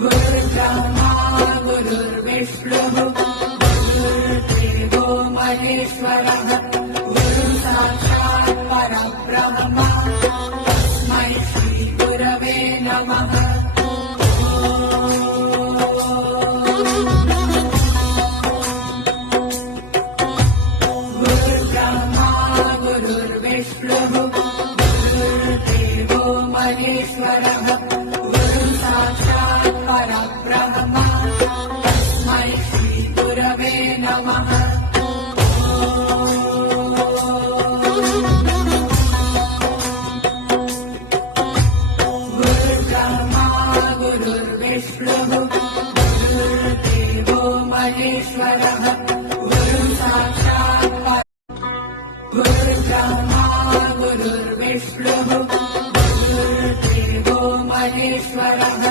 गुरुर्ब्रह्मा गुरुर्विष्णुः गुरुर्देवो महेश्वरः गुरुः साक्षात् परब्रह्म तस्मै श्री गुरवे नमः। गुरुर्ब्रह्मा गुरुर्विष्णुः गुरुर्देवो महेश्वरः गुरुः साक्षात् परब्रह्म तस्मै श्री गुरवे नमः। गुरुर्ब्रह्मा गुरुर्विष्णुः